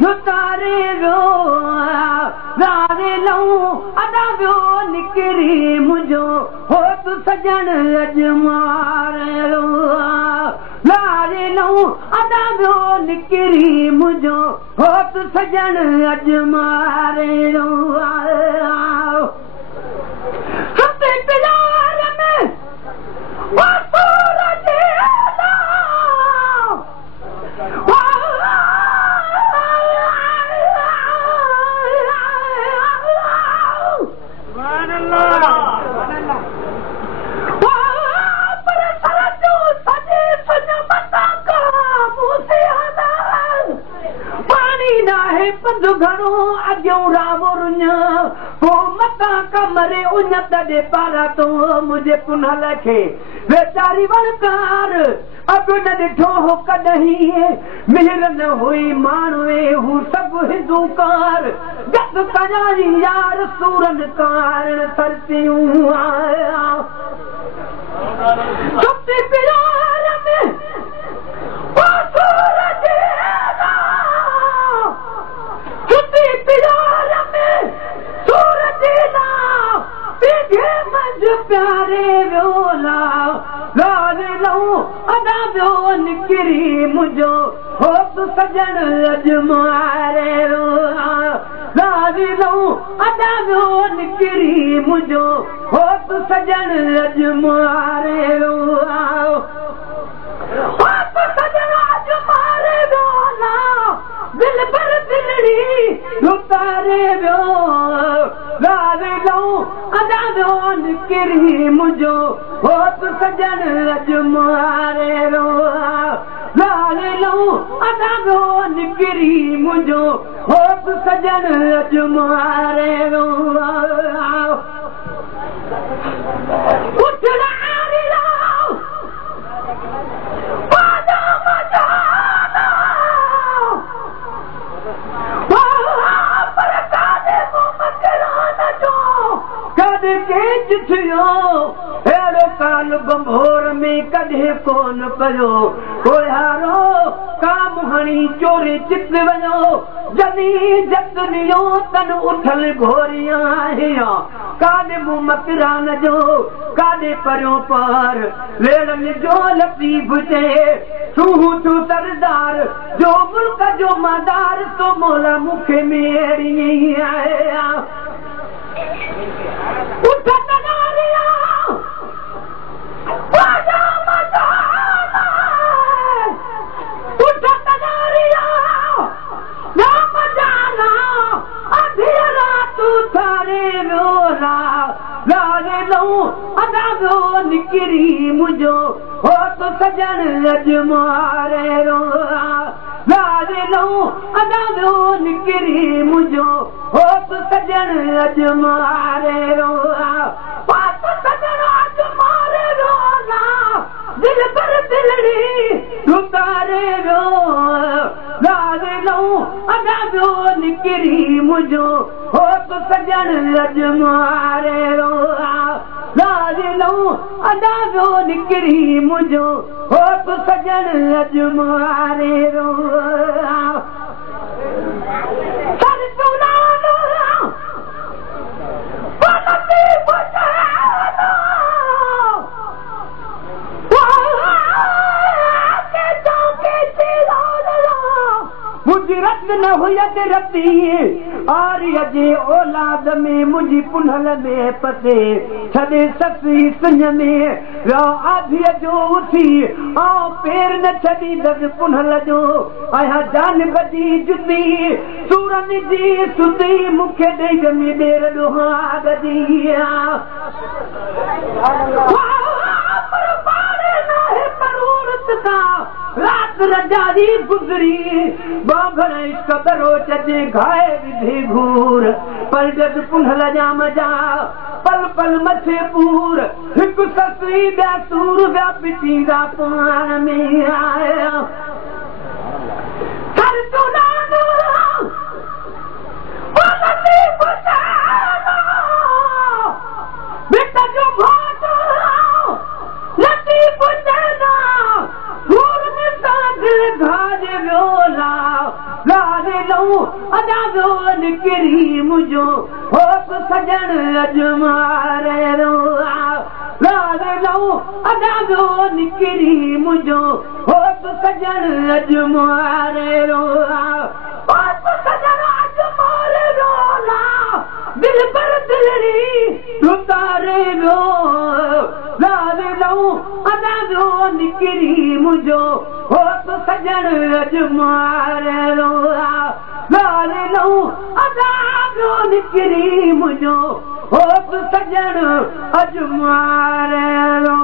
तारे वियो लारे लऊं अदा वियो निकिरी मुंहिंजो हो तूं सजण अजमारो लारे लऊं अदा वियो निकिरी मुंहिंजो हो तूं सजण अजमारो घणो अॻियों रावो रुञ पोइ मथां कमरे उन तॾे पारा तो मुंहिंजे पुनल खे वेचारी वणकार अॻु न ॾिठो हो कॾहिं मिहिर न हुई माण्हूअ हू सभु हिंदूकार गत कयारी यार सूरन कारण सरतियूं सुती प्यार में प्यारे वियोला लारे लऊं अदा वियो निकिरी मुंहिंजो हो तूं सजण अजमारे लारे लऊं अदा वियो निकिरी मुंहिंजो हो तूं सजण अजमारे दिल भर दिलड़ी उतारे वियो लारे लऊं अदा वियो निकिरी मुंहिंजो हो तूं सजण अजमारे लारे लऊं अदा वियो निकिरी मुंहिंजो हो तूं सजण अजमारे अहिड़ो काल बंभोर में कॾहिं कोन पियो कोयारो काम हणी चोरी चित वञो जनी जतनियो तन उथल घोरियां काॾे मूं मकरान जो काॾे परियों पार वेड़नि जो लतीफ़ चए तूं तूं सरदार जो मुल्क जो मदार तो मोला मूंखे मेरी आया निकिरी मुंहिंजो हो तूं सजण अजमारे लारे लऊं अदा वियो निकिरी मुंहिंजो हो तूं सजण अजमारे दिल पर दिलड़ी उतारे वियो लारे लऊं अदा वियो निकिरी मुंहिंजो हो तूं सजण अजमारे लारे लऊं अदा वियो निकिरी मुंहिंजो हो तूं सजण अजमारे मुंहिंजी रत न हुयत रती आर्य जे औलाद में मुंहिंजी पुनल में पते छॾे ससी सिंह में वियो आधीअ जो उथी आउं पेर न छॾींदसि पुनल जो आहियां जान बजी जुती सूरनि जी सुती मूंखे ॾेई जमी ॾेर ॾोहा गजी रात रजारी गुज़री बाभर इश्क बरोच जे घाए विधि घूर पल जद पुनल जा मजा पल पल मथे पूर हिकु ससुई ॿिया सूर ॿिया पिटींदा पाण में आया लारे अदाज़ो निकिरी मुंहिंजो होत सजण अजमारे रो अदाज़ो निकिरी मुंहिंजो होत सजण अजमारे रो अजमारे रो दिल पर दिलड़ी तुतारे रो अदाज़ो निकिरी मुंहिंजो होत सजण अजमारे रो अदाज़ो निकिरी मुंहिंजो होत सजण अजमारे रो